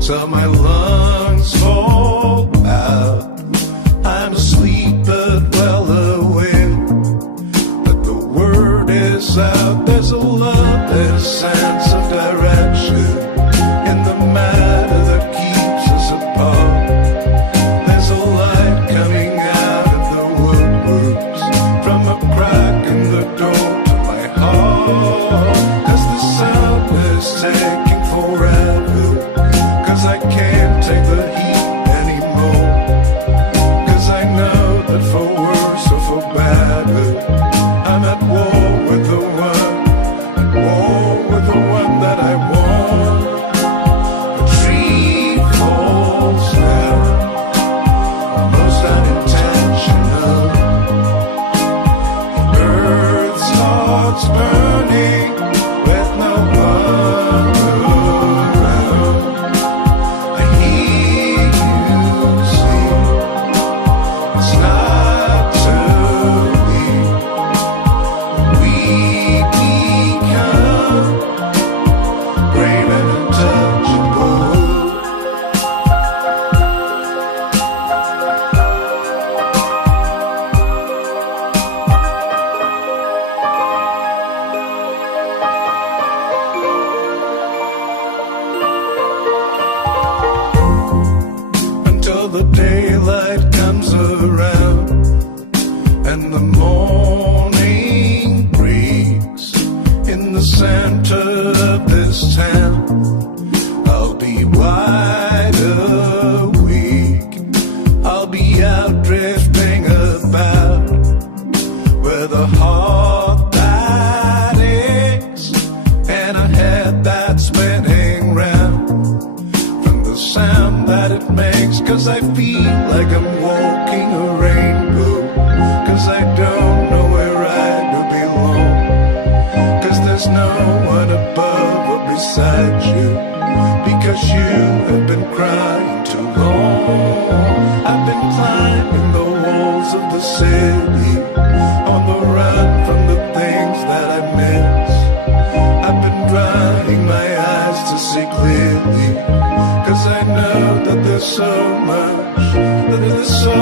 Till my lungs fall out. I'm asleep but well aware that the word is out. There's a love, there's a sense of direction in the matter that keeps us apart. There's a light coming out of the woodworks from a crack in the door to my heart. 'Cause the sound is taking forever, 'cause I can't take the heat anymore. 'Cause I know that for worse or for better, I'm at war with the one, at war with the one that I want. A tree falls down, almost unintentional. The earth starts burning with no one around. I hear you sing, it's not to me. We become brave and untouchable. Until the daylight comes around and the morning breaks in the center of this town, I'll be wide awake. I'll be out drifting about with a heart that aches and a head that's spinning round from the sound that it makes. 'Cause I feel like I'm walking a rainbow, 'cause I don't know where I do belong. 'Cause there's no one above or beside you, because you have been crying too long. I've been climbing the walls of the city, on the run from the things that I miss. I've been drying my eyes to see clearly, 'cause I know that there's so much, that there's so